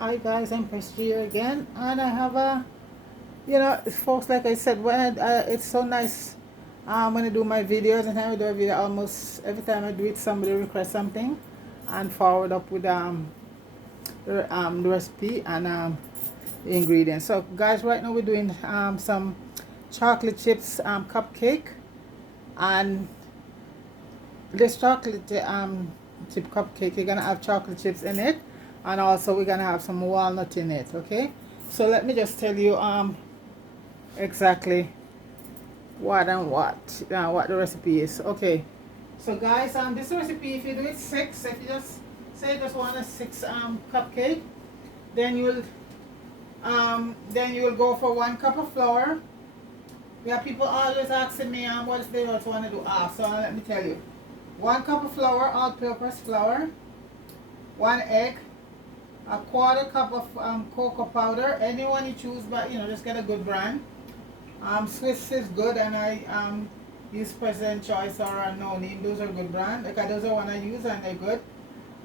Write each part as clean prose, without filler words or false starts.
Hi guys, I'm Press here again, and I have a, folks, like I said, when it's so nice when I do my videos, and I do a video almost every time I do it, somebody requests something, and forward up with the recipe and the ingredients. So guys, right now we're doing some chocolate chips cupcake, and this chocolate chip cupcake, you're gonna have chocolate chips in it, and also we're gonna have some walnut in it. Okay, so let me just tell you exactly what the recipe is. Okay, so guys, this recipe, if you do it six, if you just say you just want a six cupcake, then you will go for 1 cup of flour. We have people always asking me what if they also want to do half, so let me tell you. 1 cup of flour, all-purpose flour, 1 egg, a 1/4 cup of cocoa powder, anyone you choose, but just get a good brand. Swiss is good, and I use President Choice or No Name. Those are good brand. Like those are one I use, and they're good.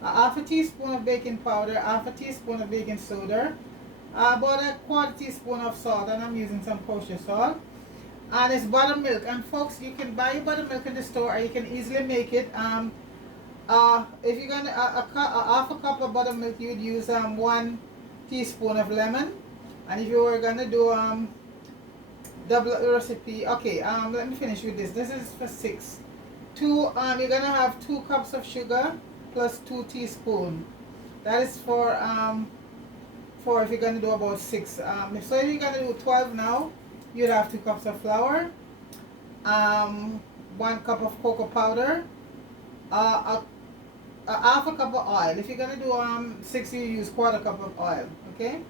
Half a teaspoon of baking powder, half a teaspoon of baking soda, about a 1/4 teaspoon of salt, and I'm using some kosher salt. And it's buttermilk, and folks, you can buy your buttermilk in the store, or you can easily make it. If you're gonna half a cup of buttermilk, you'd use 1 teaspoon of lemon, and if you were gonna do double up the recipe. Okay, let me finish with this. This is for six. You're gonna have 2 cups of sugar plus 2 teaspoons. That is for if you're gonna do about six. So if you're gonna do 12 now, you'd have 2 cups of flour, 1 cup of cocoa powder, a half a cup of oil. If you're gonna do six, you use 1/4 cup of oil. Okay.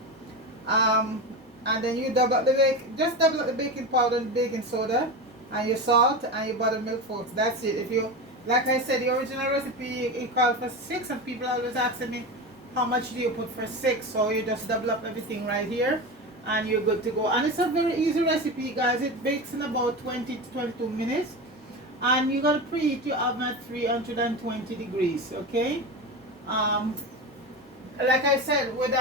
Um, and then you just double up the baking powder and baking soda, and your salt and your buttermilk, folks. That's it. If you, like I said, the original recipe it called for six, and people always asking me how much do you put for six. So you just double up everything right here, and you're good to go. And it's a very easy recipe, guys. It bakes in about 20 to 22 minutes. And you're going to preheat your oven at 320 degrees, okay? Like I said, with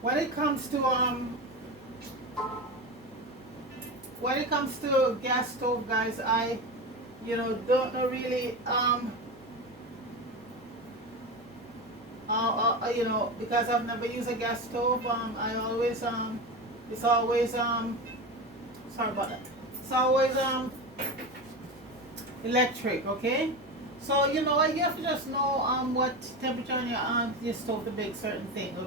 when it comes to gas stove, guys, I don't know really because I've never used a gas stove. I always it's always sorry about that. It's always electric. Okay, so you have to just know what temperature on your stove to bake certain things.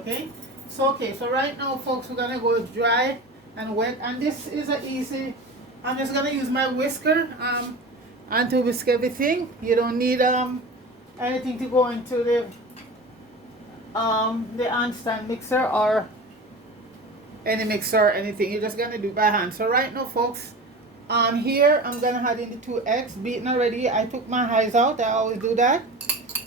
Okay, so right now, folks, we're gonna go dry and wet, and this is a easy. I'm just gonna use my whisker and to whisk everything. You don't need anything to go into the handstand mixer or any mixer or anything. You're just gonna do by hand. So right now, folks, here I'm gonna add in the 2 eggs beaten already. I took my eyes out. I always do that.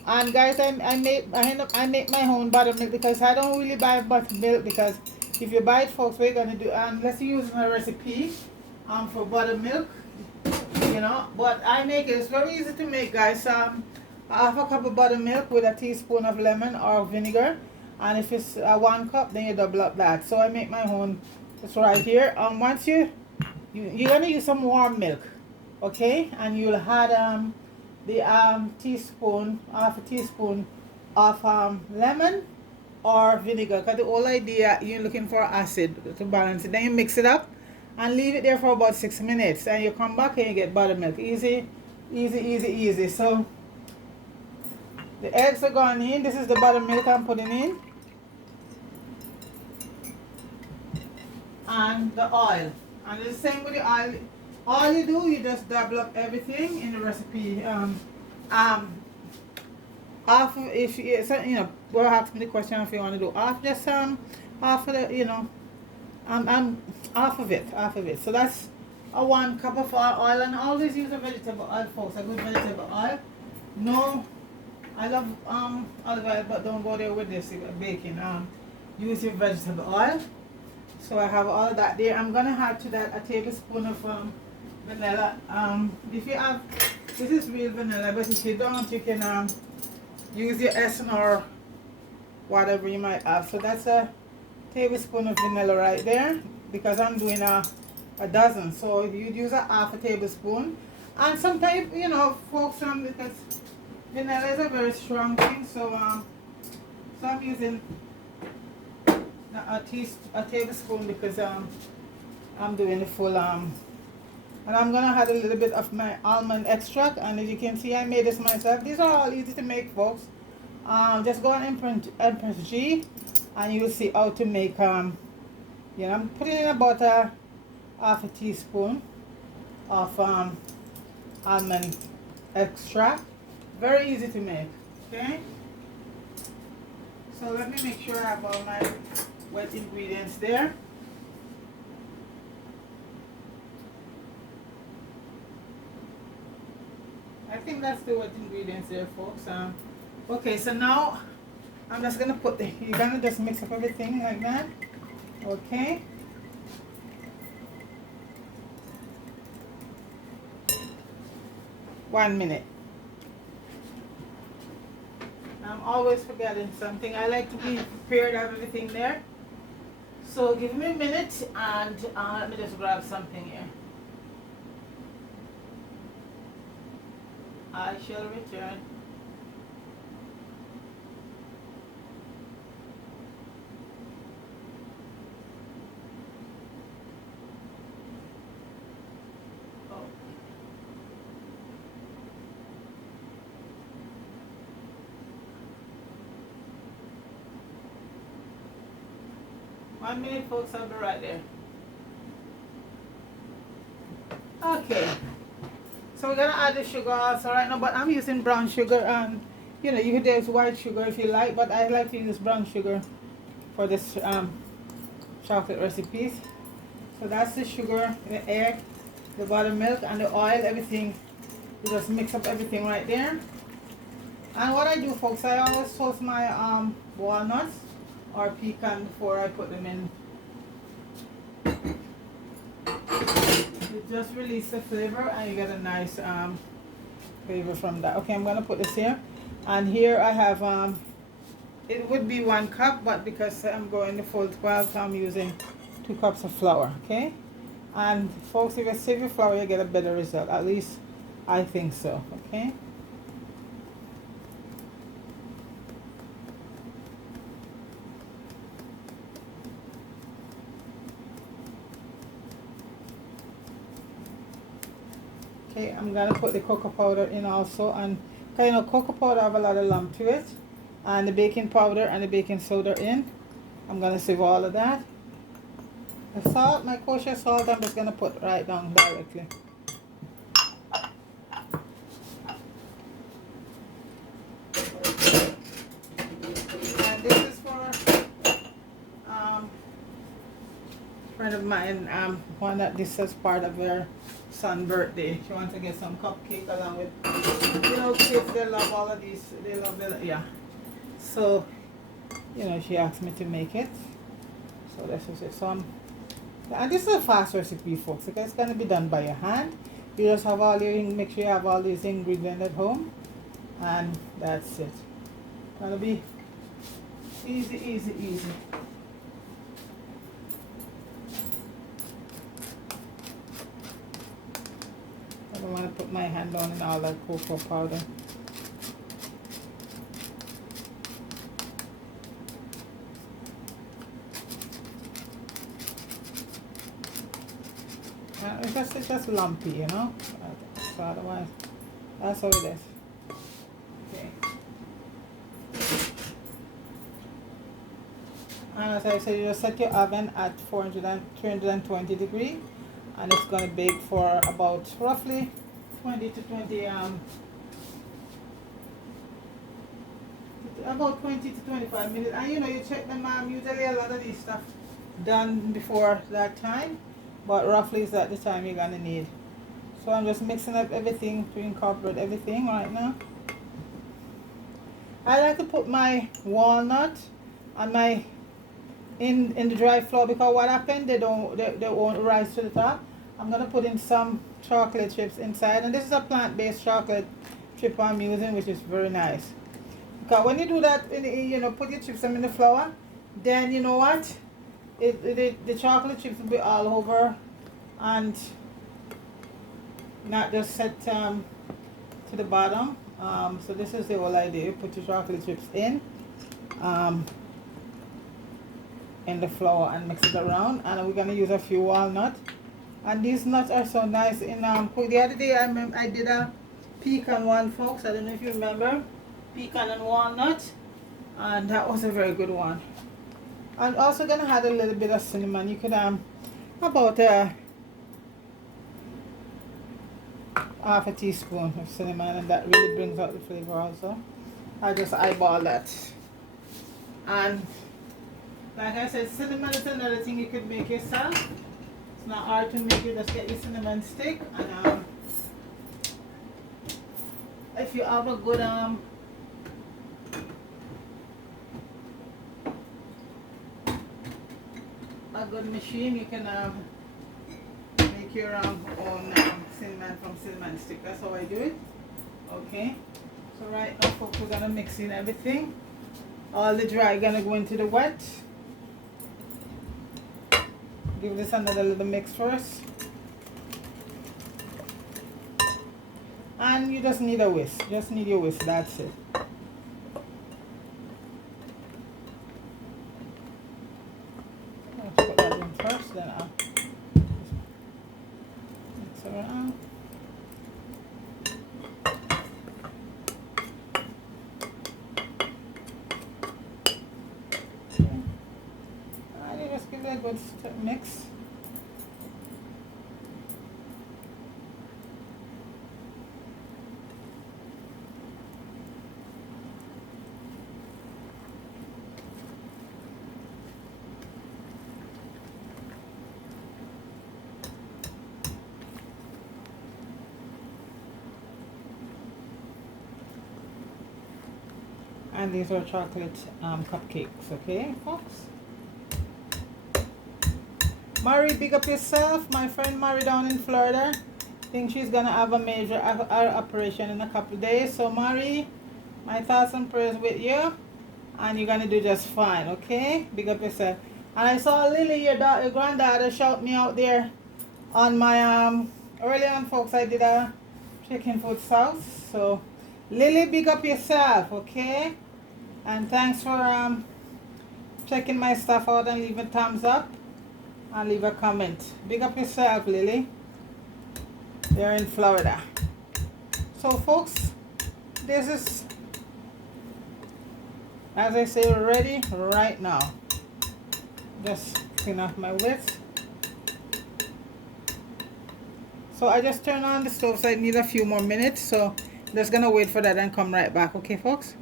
And guys, I make my own buttermilk because I don't really buy buttermilk, because if you buy it, folks, we're gonna do let's use a recipe for buttermilk, but I make it. It's very easy to make, guys. Half a cup of buttermilk with a teaspoon of lemon or vinegar, and if it's 1 cup, then you double up that. So I make my own. It's right here. Once you're gonna use some warm milk, okay, and you'll add the half a teaspoon of lemon or vinegar, because the whole idea, you're looking for acid to balance it. Then you mix it up and leave it there for about 6 minutes, and you come back and you get buttermilk. Easy, easy, easy, easy. So the eggs are gone in. This is the buttermilk I'm putting in, and the oil. And it's the same with the oil. All you do, you just double up everything in the recipe. Half of, if you well, ask me the question if you want to do half, just half of the half of it. So that's a 1 cup of oil, and always use a vegetable oil, folks. A good vegetable oil. No, I love olive oil, but don't go there with this baking. Use your vegetable oil. So I have all of that there. I'm gonna add to that a tablespoon of vanilla. If you have, this is real vanilla, but if you don't, you can use your Essence or whatever you might have. So that's a tablespoon of vanilla right there, because I'm doing a dozen. So you'd use a half a tablespoon. And sometimes, you know, folks, because vanilla is a very strong thing, so I'm using a tablespoon, because I'm doing the full and I'm gonna add a little bit of my almond extract. And as you can see, I made this myself. These are all easy to make, folks. Just go on Empress G, and you'll see how to make you know, I'm putting in about a half a teaspoon of almond extract. Very easy to make. Okay, so let me make sure I have all my wet ingredients there. I think that's the wet ingredients there, folks. Okay, so now I'm just gonna put you're gonna just mix up everything like that. Okay. One minute. I'm always forgetting something. I like to be prepared, have everything there. So give me a minute, and let me just grab something here. I shall return. Oh. 1 minute, folks. I'll be right there. Okay. So we're gonna add the sugar also right now, but I'm using brown sugar, and you know, you could use white sugar if you like, but I like to use brown sugar for this chocolate recipes. So that's the sugar, the egg, the buttermilk, and the oil, everything. You just mix up everything right there. And what I do, folks, I always toast my walnuts or pecan before I put them in. It just release the flavor, and you get a nice flavor from that. Okay, I'm gonna put this here, and here I have it would be 1 cup, but because I'm going the full 12, so I'm using 2 cups of flour. Okay, and folks, if you save your flour, you get a better result. At least I think so. Okay. Okay, I'm gonna put the cocoa powder in also, and you know, cocoa powder have a lot of lump to it, and the baking powder and the baking soda in. I'm gonna sieve all of that. The salt, my kosher salt, I'm just gonna put right down directly. And this is for a friend of mine, one that this is part of her son's birthday. She wants to get some cupcake along with, you know, kids, they love all of these, they love the, yeah. So, you know, she asked me to make it. So this is it. So and this is a fast recipe, folks, because it's gonna be done by your hand. You just have all your, make sure you have all these ingredients at home, and that's it. Gonna be easy, easy, easy. I don't want to put my hand on in all that cocoa powder. It's just lumpy, you know. So otherwise, that's how it is. Okay. And as I said, you just set your oven at 320 degrees, and it's going to bake for about roughly 20 to 20 about 20 to 25 minutes. And you know, you check them, usually a lot of these stuff done before that time, but roughly is that the time you're gonna need. So I'm just mixing up everything to incorporate everything right now. I like to put my walnut on my in the dry flour, because what happened, they won't rise to the top. I'm gonna put in some chocolate chips inside, and this is a plant-based chocolate chip I'm using, which is very nice. Because when you do that, you know, put your chips in the flour, then you know what? The chocolate chips will be all over and not just set to the bottom. So this is the whole idea. You put your chocolate chips um, in the flour and mix it around. And we're gonna use a few walnuts. And these nuts are so nice. In the other day I did a pecan one, folks. I don't know if you remember, pecan and walnut, and that was a very good one. I'm also gonna add a little bit of cinnamon. You could about half a teaspoon of cinnamon, and that really brings out the flavor also. I just eyeball that. And like I said, cinnamon is another thing you could make yourself. It's not hard to make. You just get your cinnamon stick, and if you have a good machine, you can make your own cinnamon from cinnamon stick. That's how I do it. Okay, so right now, folks, we're gonna mix in everything. All the dry gonna go into the wet. Give this another little mix first, and you just need a whisk. Just need your whisk. That's it. Let's put that in first, then I'll mix it around. Just give it a good mix. And these are chocolate cupcakes, okay, folks? Mari, big up yourself. My friend Mari down in Florida. Think she's gonna have a major operation in a couple of days. So Mari, my thoughts and prayers with you, and you're gonna do just fine, okay? Big up yourself. And I saw Lily, your granddaughter, shout me out there on my early on, folks. I did a chicken food sauce. So Lily, big up yourself, okay? And thanks for checking my stuff out and leaving thumbs up. And leave a comment. Big up yourself, Lily. They're in Florida. So, folks, this is, as I say, ready right now. Just clean off my whisk. So I just turned on the stove, so I need a few more minutes. So I'm just gonna wait for that and come right back. Okay, folks?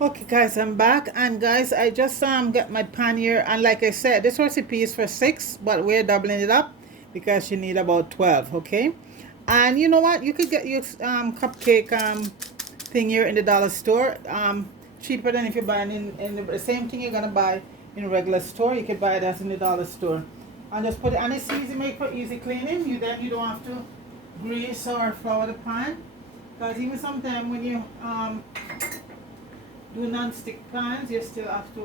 Okay, guys, I'm back, and guys, I just got my pan here, and like I said, this recipe is for 6, but we're doubling it up because you need about 12. Okay, and you know what, you could get your cupcake thing here in the dollar store, cheaper than if you're buying in the same thing you're gonna buy in a regular store. You could buy that in the dollar store, and just put it, and it's easy make for easy cleaning. You don't have to grease or flour the pan, because even sometimes when you do non-stick pans, you still have to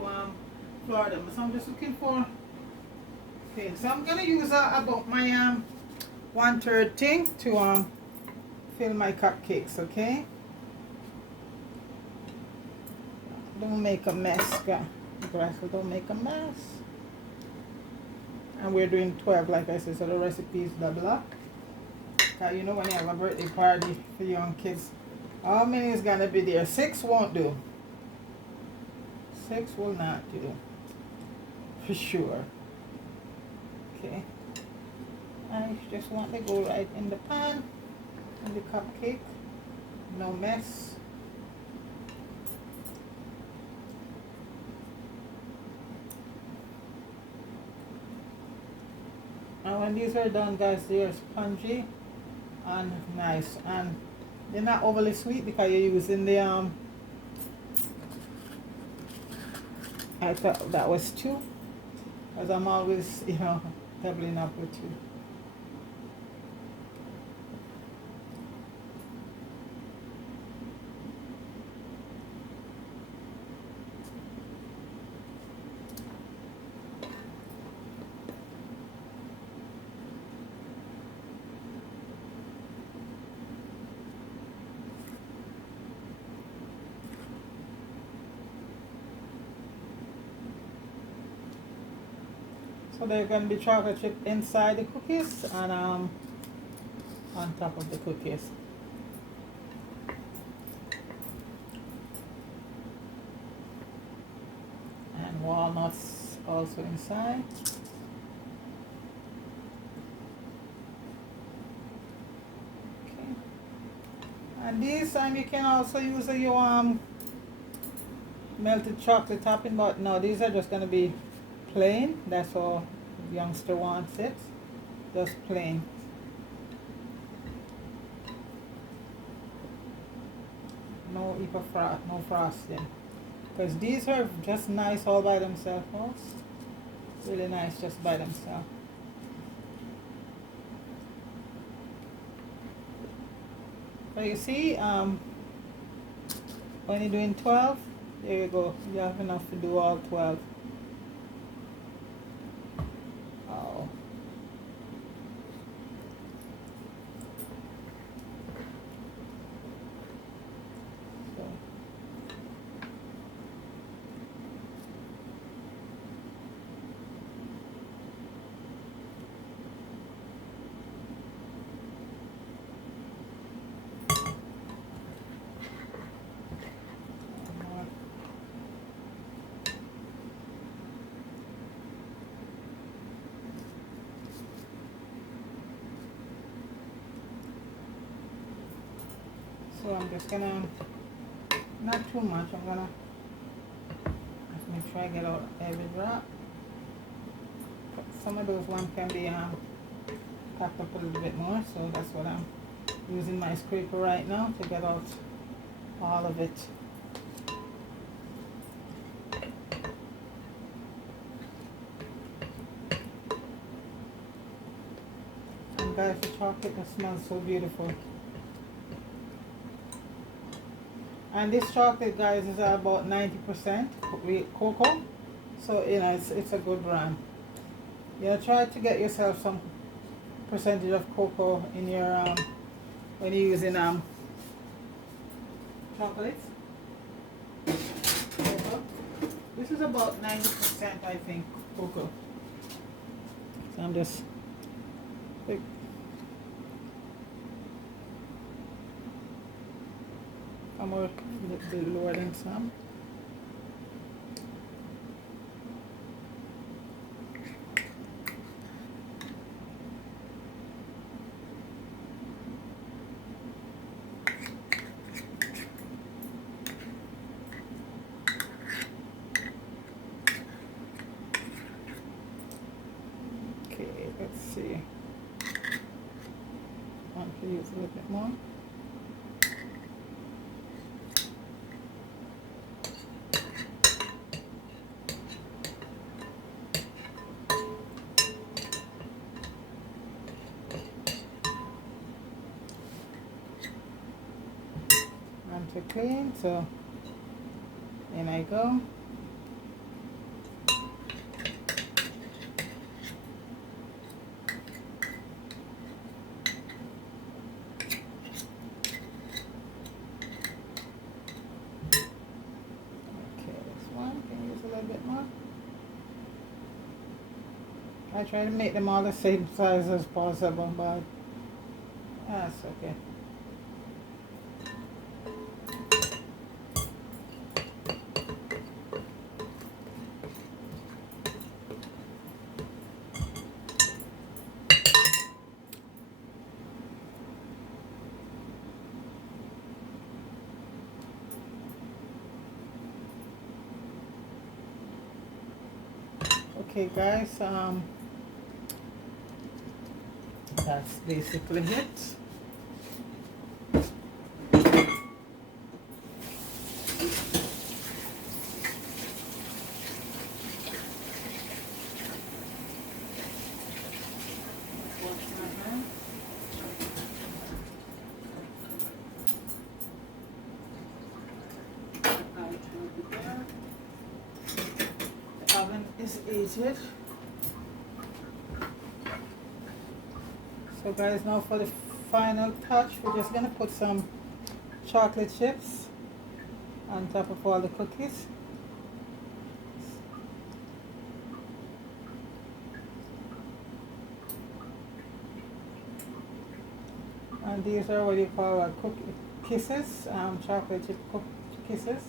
flour them. So I'm just looking for, okay, so I'm gonna use about my 1/3 thing to fill my cupcakes. Okay, don't make a mess, guys. Don't make a mess. And we're doing 12, like I said, so the recipe is double up. You know, when you have a birthday party for young kids, how many is gonna be there? 6 won't do. 6 will not do, for sure. Okay, I just want to go right in the pan, in the cupcake, no mess. And when these are done, guys, they are spongy and nice, and they're not overly sweet because you're using the I thought that was 2, because I'm always, you know, doubling up with 2. So they're going to be chocolate chip inside the cookies and on top of the cookies. And walnuts also inside. Okay. And these you can also use your melted chocolate topping, but no, these are just going to be plain. That's all the youngster wants it, just plain. No no frosting, because these are just nice all by themselves, folks. Really nice just by themselves. So you see, when you're doing 12, there you go, you have enough to do all 12. Oh. So I'm just gonna, not too much, I'm gonna just make sure I get out every drop. Some of those ones can be packed up a little bit more, so that's what I'm using my scraper right now to get out all of it. And guys, the chocolate that smells so beautiful. And this chocolate, guys, is about 90% cocoa, so you know it's a good brand. You know, try to get yourself some percentage of cocoa in your when you're using chocolates. Cocoa. This is about 90%, I think, cocoa. So I'm just I'm more lower than some. Okay, let's see. I want to use a little bit more. To clean, so in I go. Okay, this one can use a little bit more. I try to make them all the same size as possible, but that's okay. Okay guys, that's basically it. The oven is heated. So guys, now for the final touch, we're just gonna put some chocolate chips on top of all the cookies. And these are what you call cookie kisses, chocolate chip kisses.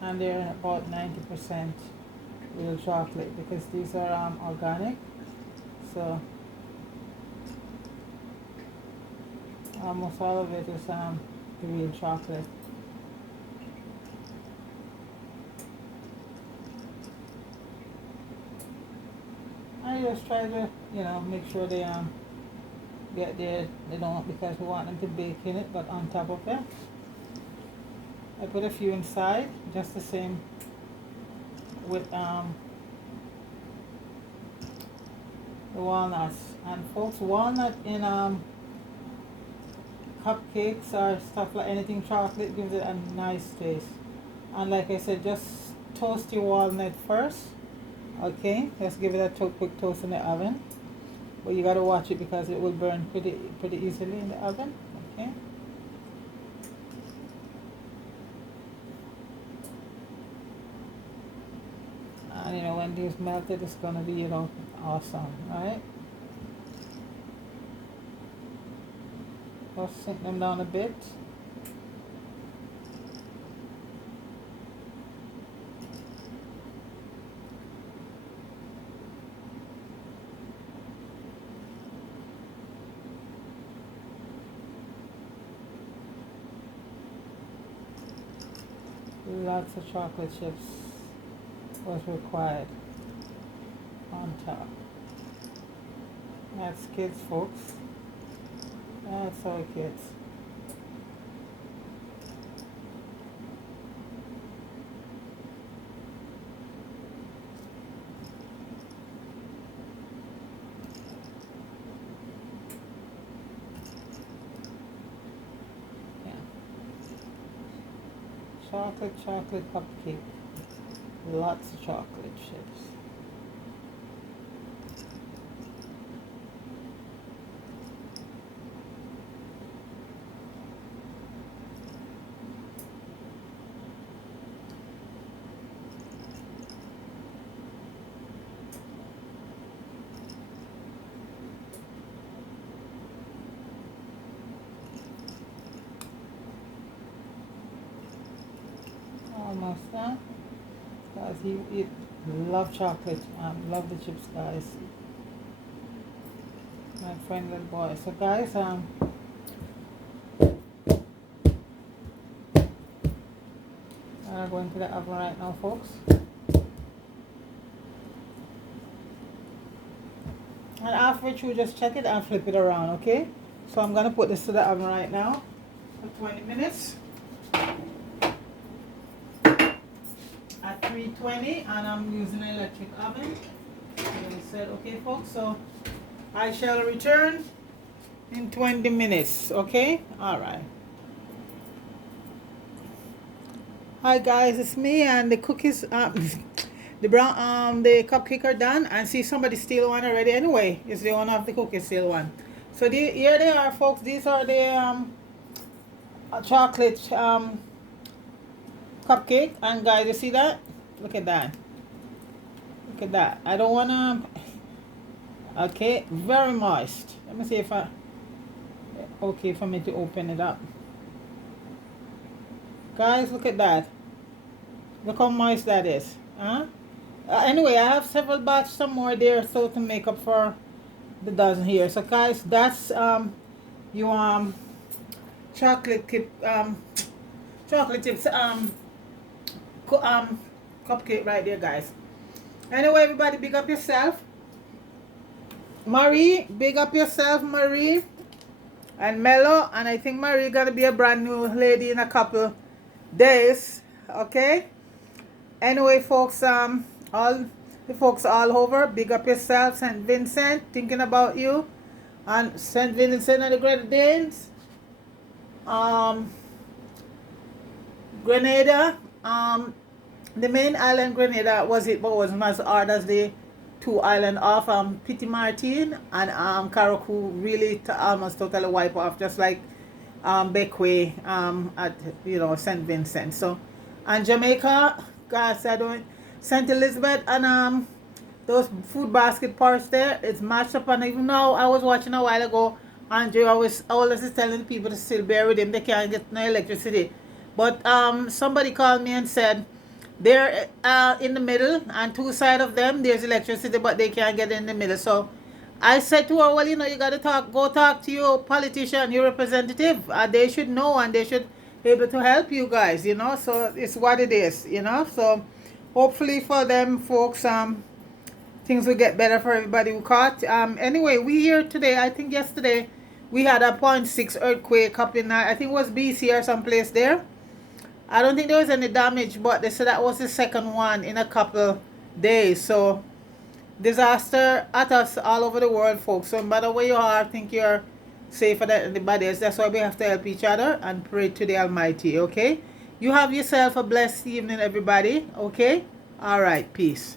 And they're about 90% real chocolate because these are organic. So almost all of it is the real chocolate. I just try to, make sure they get there. They don't, because we want them to bake in it, but on top of it, I put a few inside, just the same with the walnuts. And folks, walnut in cupcakes or stuff like anything chocolate gives it a nice taste. And like I said, just toast your walnut first. Okay, let's give it a quick toast in the oven. But you gotta watch it because it will burn pretty easily in the oven. Okay. And when these melted, it's gonna be awesome, right? Just sink them down a bit. Lots of chocolate chips was required on top. That's kids, folks. That's our kids. Yeah. Chocolate cupcake. Lots of chocolate chips. Almost done. Guys, he love chocolate. Love the chips, guys. My friend little boy. So guys, I'm going to the oven right now, folks. And after you just check it and flip it around, okay? So I'm gonna put this to the oven right now for 20 minutes. At 320, and I'm using an electric oven. Like I said, okay, folks. So I shall return in 20 minutes. Okay, all right. Hi guys, it's me, and the cookies, the cupcake are done. And see, somebody steal one already. Anyway, it's the owner of the cookie steal one. So here they are, folks. These are the chocolate cupcake. And guys, you see that? Look at that. Look at that. I don't wanna. Okay, very moist. Let me see if okay for me to open it up. Guys, look at that. Look how moist that is. Huh? Anyway, I have several batches, some more there, so to make up for the dozen here. So guys, that's your chocolate chip chocolate chips cupcake right there, guys. Anyway, everybody, big up yourself. Marie, big up yourself, Marie. And Mello, and I think Marie gonna be a brand new lady in a couple days. Okay. Anyway, folks, all the folks all over, big up yourself. St. Vincent, thinking about you. And St. Vincent and the Grenadines. Grenada, the main island Grenada wasn't as hard as the two island off Petit Martin and Caracou, really almost totally wipe off, just like Beckway at St. Vincent. So, and Jamaica, guys, I don't, St. Elizabeth and those food basket parts there, it's mashed up. And even now, I was watching a while ago, Andrew always is telling people to still bear with him. They can't get no electricity. But somebody called me and said they're in the middle, and two side of them there's electricity, but they can't get in the middle. So I said to her, well, you got to go talk to your politician, your representative. They should know, and they should be able to help you guys. So it's what it is. So hopefully for them folks, things will get better for everybody who caught. Anyway, we here today. I think yesterday we had a .6 earthquake up in, I think it was BC or someplace there. I don't think there was any damage, but they said that was the second one in a couple days. So disaster at us all over the world, folks. So no matter where you are, I think you're safer than anybody else. That's why we have to help each other and pray to the Almighty. Okay. You have yourself a blessed evening, everybody. Okay. All right. Peace.